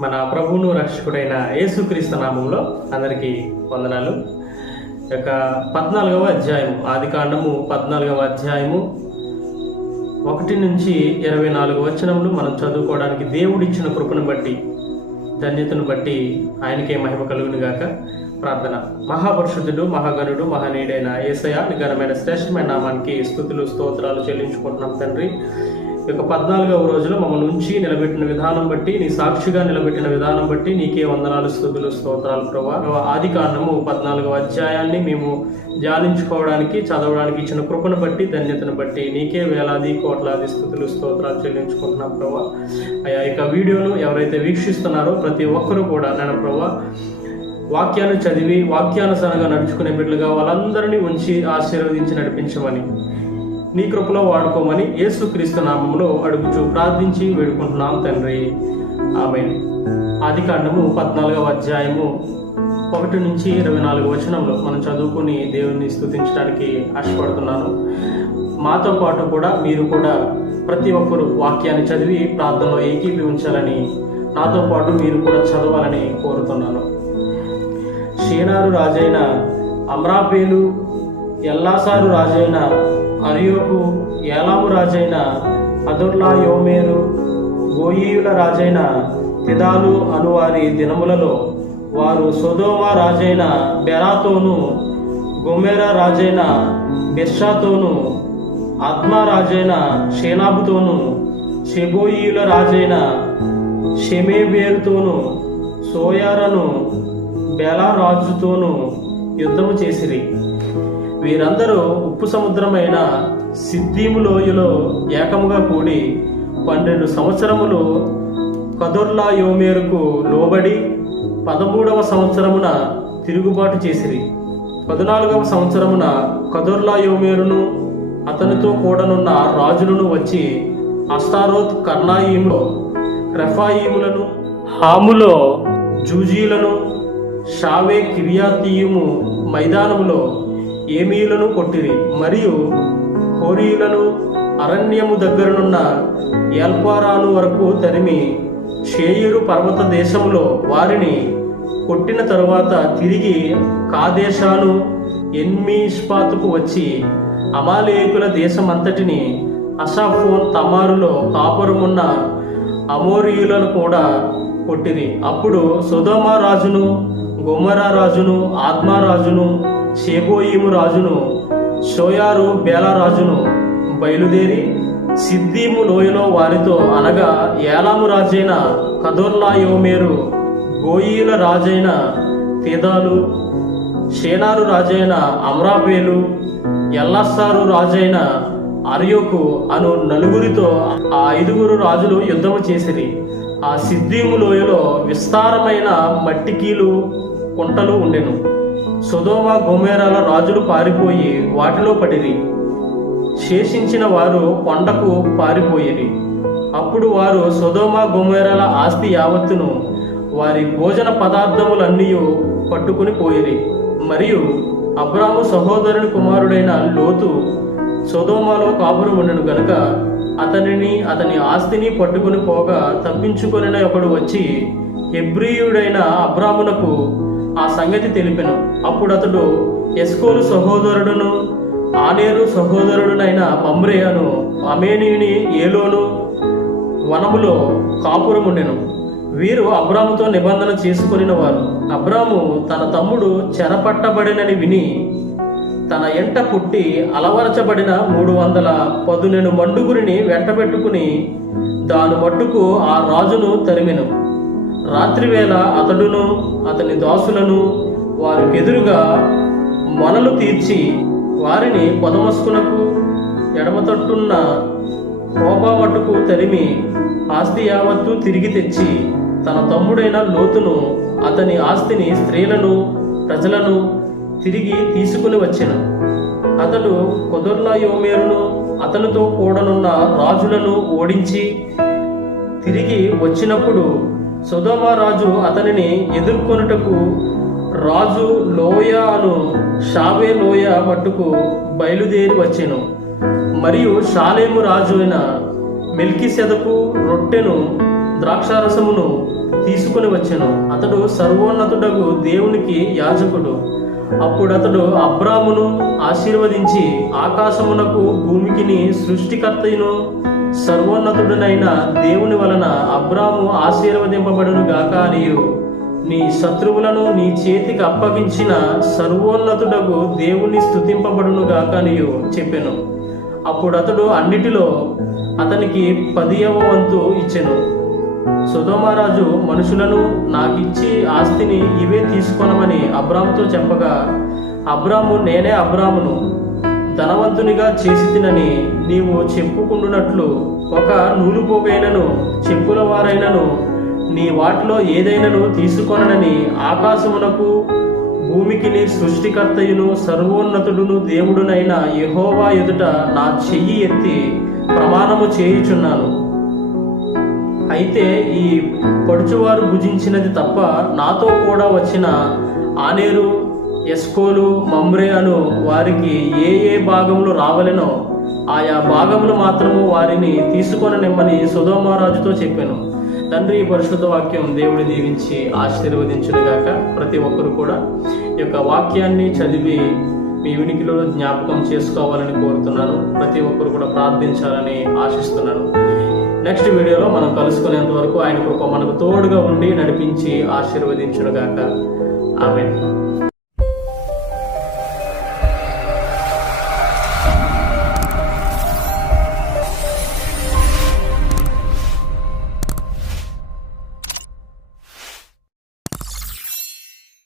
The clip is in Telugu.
మన ప్రభువును రక్షకుడైన యేసుక్రీస్తు నామంలో అందరికీ వందనాలు. యొక్క పద్నాలుగవ అధ్యాయం ఆది కాండము పద్నాలుగవ అధ్యాయము ఒకటి నుంచి ఇరవై నాలుగు వచనములు మనం చదువుకోవడానికి దేవుడిచ్చిన కృపను బట్టి ధన్యతను బట్టి ఆయనకే మహిమ కలుగును గాక ప్రార్థన. మహాపరుషుద్ధుడు మహాగణుడు మహనీయుడైన ఏసయ ఘనమైన శ్రేష్టమైన నామానికి స్థుతులు స్తోత్రాలు చెల్లించుకుంటున్నాం తండ్రి. యొక్క పద్నాలుగవ రోజులో మమ్మల్ని ఉంచి నిలబెట్టిన విధానం బట్టి నీ సాక్షిగా నిలబెట్టిన విధానం బట్టి నీకే వందనాలు స్థుతులు స్తోత్రాలు ప్రభా. ఆది కాండము పద్నాలుగవ అధ్యాయాన్ని మేము ధ్యానించుకోవడానికి చదవడానికి ఇచ్చిన కృపను బట్టి ధన్యతను బట్టి నీకే వేలాది కోట్లాది స్థుతులు స్తోత్రాలు చెల్లించుకుంటున్నాం ప్రభా. అయ్యా ఇక వీడియోను ఎవరైతే వీక్షిస్తున్నారో ప్రతి ఒక్కరూ కూడా నేను ప్రభా వాక్యాన్ని చదివి వాక్యానుసారంగా నడుచుకునే బిడ్డలుగా వాళ్ళందరినీ ఉంచి ఆశీర్వదించి నడిపించమని. నీ కృపలో వాడుకోమని యేసుక్రీస్తు నామంలో అడుగుచూ ప్రార్థించి వేడుకుంటున్నాం తండ్రి. ఆమె ఆది కాండము పద్నాలుగవ అధ్యాయము ఒకటి నుంచి ఇరవై నాలుగు వచనంలో మనం చదువుకుని దేవుణ్ణి స్థుతించడానికి ఆశపడుతున్నాను. మాతో పాటు కూడా మీరు కూడా ప్రతి ఒక్కరూ వాక్యాన్ని చదివి ప్రార్థనలో ఏకీభవించాలని నాతో పాటు మీరు కూడా చదవాలని కోరుతున్నాను. షీనారు రాజైన అమ్రాపేలు ఎల్లాసారు రాజైన అరియోకు ఏలాము రాజైన అదుర్లా యోమేరు గోయీయుల రాజైన తిదాలు అనువారి దినములలో వారు సొదోమ రాజైన బెరాతోను గొమెరా రాజైన బిర్షాతోను ఆత్మా రాజైన షేనాబుతోను షెబోయియుల రాజైన షెమేబేరుతోను సోయారను బెలారాజుతోను యుద్ధము చేసిరి. వీరందరూ ఉప్పు సముద్రమైన సిద్ధిము లోయలో ఏకముగా కూడి పన్నెండు సంవత్సరములు కదుర్లా యోమేరుకు లోబడి పదమూడవ సంవత్సరమున తిరుగుబాటు చేసిరి. పద్నాలుగవ సంవత్సరమున కదుర్లా యోమేరును అతనితో కూడనున్న రాజులను వచ్చి అస్తారోత్ కర్ణాయిములో రెఫాయిములను హాములో జూజీలను షావే కిరియాతీయుము మైదానములో ఏమీలను కొట్టిరి. మరియు హోరీయులను అరణ్యము దగ్గరనున్న ఎల్పారాను వరకు తరిమి షేయురు పర్వత దేశములో వారిని కొట్టిన తరువాత తిరిగి కాదేశాను ఎన్మీష్పాతుకు వచ్చి అమాలేకుల దేశమంతటిని అసాఫోన్ తమారులో కాపురమున్న అమోరియులను కూడా కొట్టిరి. అప్పుడు సుధోమ రాజును గొమరా రాజును ఆత్మా రాజును షేబోయిము రాజును షోయారు బేలా రాజును బయలుదేరి సిద్దీము లోయలో వారితో అనగా ఏలాము రాజైన కదోర్లా యోమేరు గోయీల రాజైన తేదాలు షేనారు రాజైన అమ్రాబేలు ఎల్లస్సారు రాజైన అరియోకు అను నలుగురితో ఆ ఐదుగురు రాజులు యుద్ధము చేసిరి. ఆ సిద్దీము లోయలో విస్తారమైన మట్టికీలు కుంటలు ఉండెను. సుధోమ గోమేరాల రాజులు పారిపోయి వాటిలో పడిరి. శేషించిన వారు కొండకు పారిపోయిరి. అప్పుడు వారు సుధోమ గోమేరాల ఆస్తి యావత్తును వారి భోజన పదార్థములన్నీ పట్టుకుని పోయిరి. మరియు అబ్రాము సహోదరుని కుమారుడైన లోతు సొదోమాలో కాపురం ఉండను గనుక అతనిని అతని ఆస్తిని పట్టుకుని పోగా తప్పించుకొనిన ఒకడు వచ్చి ఎబ్రియుడైన అబ్రామునకు ఆ సంగతి తెలిపెను. అప్పుడు అతడు ఎస్కోలు సహోదరుడును ఆనేరు సహోదరుడునైన మమ్రేయను అమేనియుని ఏలోను వనములో కాపురముండెను. వీరు అబ్రాముతో నిబంధన చేసుకుని వారు అబ్రాము తన తమ్ముడు చెరపట్టబడినని విని తన ఎంట పుట్టి అలవరచబడిన మూడు వందల పదునెను మండుగురిని వెంటబెట్టుకుని దాని మట్టుకు ఆ రాజును తరిమెను. రాత్రివేళ అతడును అతని దాసులను వారికెదురుగా మొనలు తీర్చి వారిని పొదమస్కునకు ఎడమతట్టున్న కోపా మట్టుకు తరిమి ఆస్తి యావత్తు తిరిగి తెచ్చి తన తమ్ముడైన లోతును అతని ఆస్తిని స్త్రీలను ప్రజలను తిరిగి తీసుకుని వచ్చెను. అతడు కొదొర్లాయోమేరును అతనితో కూడనున్న రాజులను ఓడించి తిరిగి వచ్చినప్పుడు సుధోమ రాజు అతనిని ఎదుర్కొనుటకు రాజు లోయ అను షావే లోయ మట్టుకు బయలుదేరి వచ్చాను. మరియు షాలేము రాజు అయిన మెల్కిసెదకు రొట్టెను ద్రాక్షారసమును తీసుకుని వచ్చాను. అతడు సర్వోన్నతుడకు దేవునికి యాజకుడు. అప్పుడు అతడు అబ్రామును ఆశీర్వదించి ఆకాశమునకు భూమికిని సృష్టికర్తయును సర్వోన్నతుడనైన దేవుని వలన అబ్రాము ఆశీర్వదింపబడును గాక అనియు. నీ శత్రువులను నీ చేతికి అప్పగించిన సర్వోన్నతుడకు దేవుని స్థుతింపబడును గాక అనియు చెప్పాను. అప్పుడు అతడు అన్నిటిలో అతనికి పదియవ వంతు ఇచ్చెను. సుధోమారాజు మనుషులను నాకిచ్చి ఆస్తిని ఇవే తీసుకొనమని అబ్రాముతో చెప్పగా అబ్రాము నేనే అబ్రామును. ధనవంతునిగా చేసి తినని నీవు చెప్పుకుంటున్నట్లు ఒక నూలుపోగైనను చెప్పుల వారైనను నీ వాటిలో ఏదైనను తీసుకొనని ఆకాశమునకు భూమికిని సృష్టికర్తయును సర్వోన్నతుడును దేవుడునైన యహోవా ఎదుట నా చెయ్యి ఎత్తి ప్రమాణము చేయుచున్నాను. అయితే ఈ పడుచువారు భుజించినది తప్ప నాతో కూడా వచ్చిన ఆనేరు ఎస్కోలు మమ్రే అను వారికి ఏ ఏ భాగములు రావలెనో ఆయా భాగములు మాత్రము వారిని తీసుకొననిమ్మని సుధోమరాజుతో చెప్పాను. తండ్రి పరిశుద్ధ వాక్యం దేవుడి దీవించి ఆశీర్వదించునుగాక ప్రతి ఒక్కరు కూడా ఈ యొక్క వాక్యాన్ని చదివి మీ వినికిలో జ్ఞాపకం చేసుకోవాలని కోరుతున్నాను. ప్రతి ఒక్కరు కూడా ప్రార్థించాలని ఆశిస్తున్నాను. నెక్స్ట్ వీడియోలో మనం కలుసుకునేంత వరకు ఆయన కృప మనకు తోడుగా ఉండి నడిపించి ఆశీర్వదించునుగాక. ఆమె